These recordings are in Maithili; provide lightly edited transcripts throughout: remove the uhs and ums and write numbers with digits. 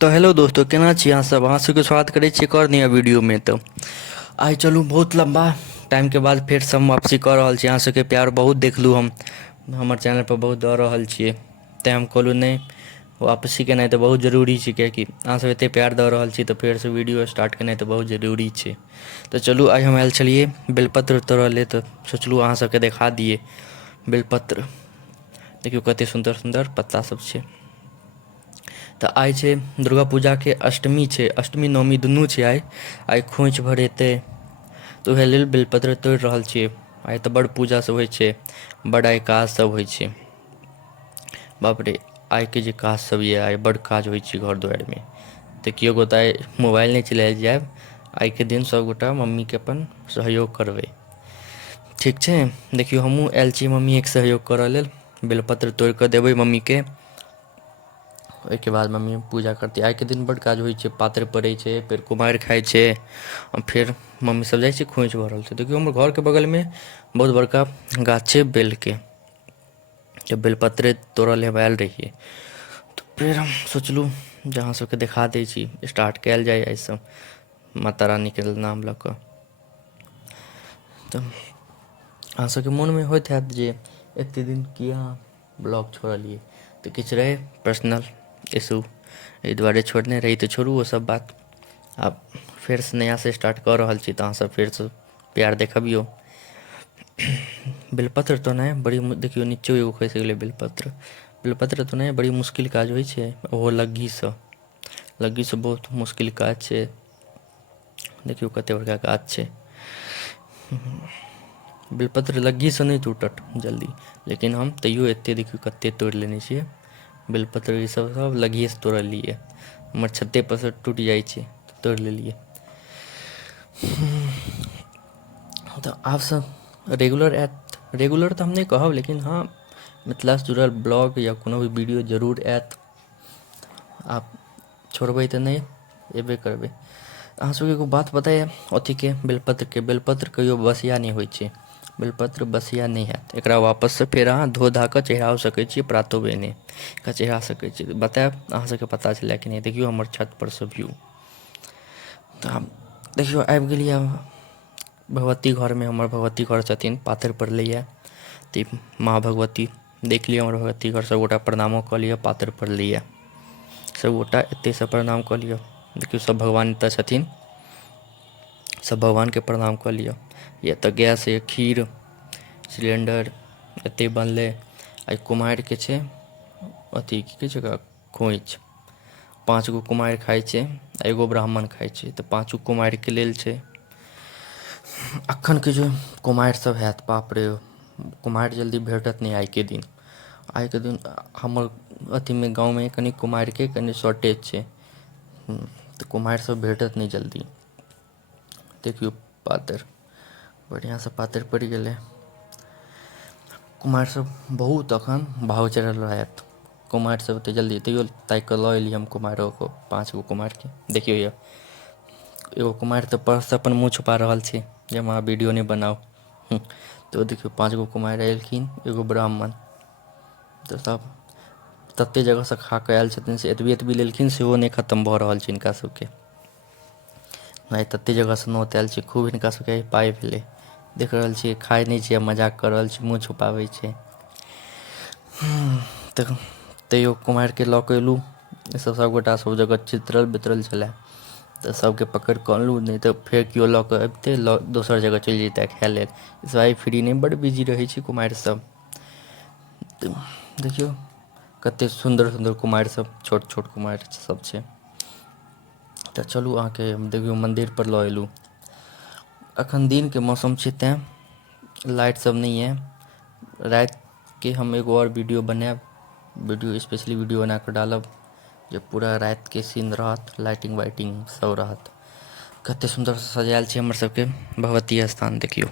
तो हेलो दोस्तों, केना छी अहाँ सब सबके स्वागत करै छी एक और नया वीडियो में। तो आइ चलू बहुत लंबा टाइम के बाद फेर से हम वापसी कऽ रहल छी। अहाँ सबके प्यार बहुत देखलू, हम हमर चैनल पर बहुत दऽ रहल छियै, तेँ हम कहलू नहीं वापसी केनाइ तऽ बहुत जरूरी छै, कियाकि अहाँ सब एते प्यार दऽ रहल छी तऽ फेर से वीडियो स्टार्ट केनाइ तऽ बहुत जरूरी छै। तऽ चलू आइ हम आयल छलियै बेलपत्र तोड़ऽ लेल, तऽ सोचलू अहाँ सबके देखा दियै बेलपत्र। देखियौ कते सुन्दर सुन्दर पत्ता सब छै। तऽ आइ छै दुर्गा पूजाके अष्टमी छै, अष्टमी नवमी दुनू छै आइ खोइछ भरेतै, तऽ उएह लेल बेलपत्र तोड़ि रहल छियै। आइ तऽ बड़ पूजा सब होइ छै, बड़ आइ काज सब होइ छै। बाप रे, आइके जे काज सब यऽ आइ बड़ काज होइ छै घर दुआरिमे। तऽ केओ गोटा आइ मोबाइल नहि चलाएल जायब, आइके दिन सभगोटा मम्मीके अपन सहयोग करबै, ठीक छै। देखियौ हमहूँ आयल छी मम्मीके सहयोग करऽ लेल, बेलपत्र तोड़ि कऽ देबै मम्मीके, ओहिके बाद मम्मी पूजा करतै। आइके दिन बड्ड काज होइ छै, पातरि पड़ै छै, फेर कुमारि खाइ छै, फेर मम्मी सब जाइ छै खोइछ भरऽ लेल। देखियौ हमर घरके बगलमे बहुत बड़का गाछ छै बेलके, तऽ बेलपत्रे तोड़ऽ लेल हम आयल रहियै। तऽ फेर हम सोचलहुँ जे अहाँ सबके देखा दै छी, स्टार्ट कयल जाय एहिसँ माता रानीके नाम लऽ कऽ। तऽ अहाँ सबके मोनमे होइत हैत जे एतेक दिन किए ब्लॉग छोड़लिए, तऽ किछु रहै पर्सनल इशू, एहि दुआरे छोड़ने रही। तऽ छोड़ू ओ सब बात, आब फेरसँ नयासँ स्टार्ट कऽ रहल छी, तऽ अहाँसब फेरसँ प्यार देखबियौ। बेलपत्र तोड़नाइ बड़ी, देखियौ नीचो एगो खसि गेलै बेलपत्र। बेलपत्र तोड़नाइ बड़ी मुश्किल काज होइ छै, ओहो लग्गीसँ, लग्गीसँ बहुत मुश्किल काज छै। देखियौ कतेक बड़का गाछ छै, बेलपत्र लग्गीसँ नहि टूटत जल्दी, लेकिन हम तैयो एतेक देखियौ कतेक तोड़ि लेने छियै। बेलपत्र ईसभ सब लग्गिएसँ तोड़लियै, हमर छत्तेपर सँ टूटि जाइ छै तऽ तोड़ि लेलियै। तऽ आब सब रेगुलर आयत, रेगुलर तऽ हम नहि कहब, लेकिन हाँ मिथिलासँ जुड़ल ब्लॉग या कोनो भी वीडियो जरूर आयत। आब छोड़बै तऽ नहि, अयबे करबै। अहाँ सबके एगो बात पता यऽ अथीके बेलपत्रके, बेलपत्र कहियो बसिया नहि होइ छै, बेलपत्र बसिया नहि हैत। एकरा वापससँ फेर अहाँ धो धा कऽ चढ़ा सकै छियै, प्रातो भेने एकरा चढ़ा सकै छी। बतायब अहाँ सबके पता छलै कि नहि, देखियौ हमर छतपर सँ व्यू। तऽ आब देखियौ आबि गेलियै भगवती घरमे, हमर भगवती घर छथिन, पातरि पड़लैए तऽ माँ भगवती देख लिअ हमर भगवती घर, सभगोटा प्रणामो कऽ लिअ, पातरि पड़लैए सभगोटा एतहिसँ प्रणाम कऽ लिअ। देखियौ सभ भगवान एतऽ छथिन, सब भगवानके प्रणाम कऽ लिअ। एतऽ गैस यऽ, खीर, सिलेण्डर एतेक बनलै। आइ कुमारिके छै अथी की कहै छै ओकरा, खोइछ। 5 गो कुमारि खाइ छै, एगो ब्राह्मण खाइ छै, तऽ 5 कुमारिके लेल छै। एखनके जे कुमारिसब हैत बाप रे, कुमारि जल्दी भेटत नहि आइके दिन। आइके दिन हमर अथीमे गाँवमे कनि कुमारिके कनि शॉर्टेज छै, तऽ कुमारिसब भेटत नहि जल्दी। देखियौ पातरि, बढ़िआँसँ पातरि पड़ि गेलै। कुमारिसब बहुत एखन भाव चढ़ल रहत, कुमारिसब एतेक जल्दी, तैयो ताकि कऽ लऽ एलियै हम कुमारिओके, 5 गो कुमारिके। देखियौ यऽ एगो कुमारि तऽ परसँ अपन मुँह छुपा रहल छै जे हम अहाँ वीडियो नहि बनाउ, तऽ देखियौ 5 गो कुमारि एलखिन, एगो ब्राह्मण। तऽ सब ततेक जगहसँ खा कऽ आयल छथिन, से एतबी एतबी लेलखिन सेहो नहि खतम भऽ रहल छै हिनका सभके। आइ ततेक जगहसँ नोत आयल छै, खूब हिनका सभके आइ पाइ भेलै। देख रहल छियै खाइ नहि छै, मजाक कऽ रहल छै, मुँह छुपाबै छै। तऽ तैयो कुमारिके लऽ कऽ एलहुँ, ईसभ सभगोटा सभ जगह चित्रल बितरल छलए, तऽ सभके पकड़ि कऽ अनलहुँ, नहि तऽ फेर केओ लऽ कऽ अबितै, दोसर जगह चलि जैतै खाय लेल। ईसभ आइ फ्री नहि, बड्ड बिजी रहै छै कुमारिसभ। तऽ देखियौ कतेक सुन्दर सुन्दर कुमारिसभ, छोट छोट कुमारिसभ छै। तऽ चलू अहाँके देखियौ मन्दिरपर लऽ अयलहुँ। एखन दिनके मौसम छै तेँ लाइटसब नहि अइ, रातिके हम एगो आओर वीडियो बनायब, वीडियो स्पेशली वीडियो बना कऽ डालब, जे पूरा रातिके सीन रहत, लाइटिंग वाइटिंग सब रहत। कतेक सुन्दरसँ सजायल छै हमर सबके भगवती स्थान, देखियौ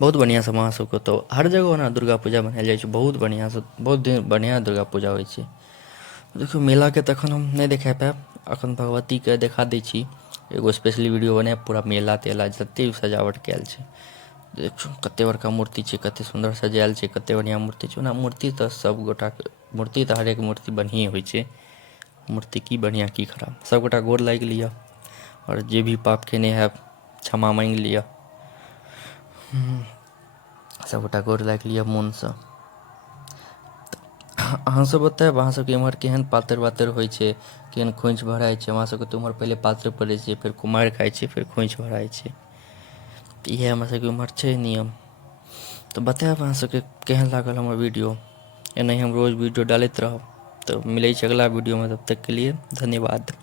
बहुत बढ़िआँसँ अहाँ सबके ओतऽ हर जगह ओना दुर्गा पूजा मनाएल जाइ छै, बहुत बढ़िआँसँ, बहुत दिन बढ़िआँ दुर्गा पूजा होइ छै। देखियौ मेलाके तऽ एखन हम नहि देखा पायब, एखन भगवतीके देखा दै छी, एगो स्पेशली वीडियो बनायब पूरा मेला तेला जतेक सजावट कयल छै। देखियौ कतेक बड़का मूर्ति छै, कतेक सुन्दर सजायल छै, कतेक बढ़िआँ मूर्ति छै। ओना मूर्ति तऽ सभगोटाके, मूर्ति तऽ हरेक मूर्ति बढ़िएँ होइ छै, मूर्ति की बढ़िया की खराब। सबगोटा गोर लागि लिअ और जे भी पाप केने हैब क्षमा मांगि लिअ। सबगोटा गोर लागि लिअ मोनसँ। अहाँ सब बतायब अहाँ सबके इम्हर केहन पातरि वातरि होइ छै, केहन खोइछ भराइ छै। हमरा सबके तऽ उम्हर पहिले पातरि पड़ै छै, फेर कुमारि खाइ छै, फेर खोइछ भराइ छै। तऽ इएह हमरा सबके उम्हर छै नियम। तऽ बतायब अहाँ सबके केहन लागल हमर वीडियो। एनाही हम रोज वीडियो डालैत रहब। तऽ मिलै छै अगला वीडियोमे, तब तक के लिए धन्यवाद।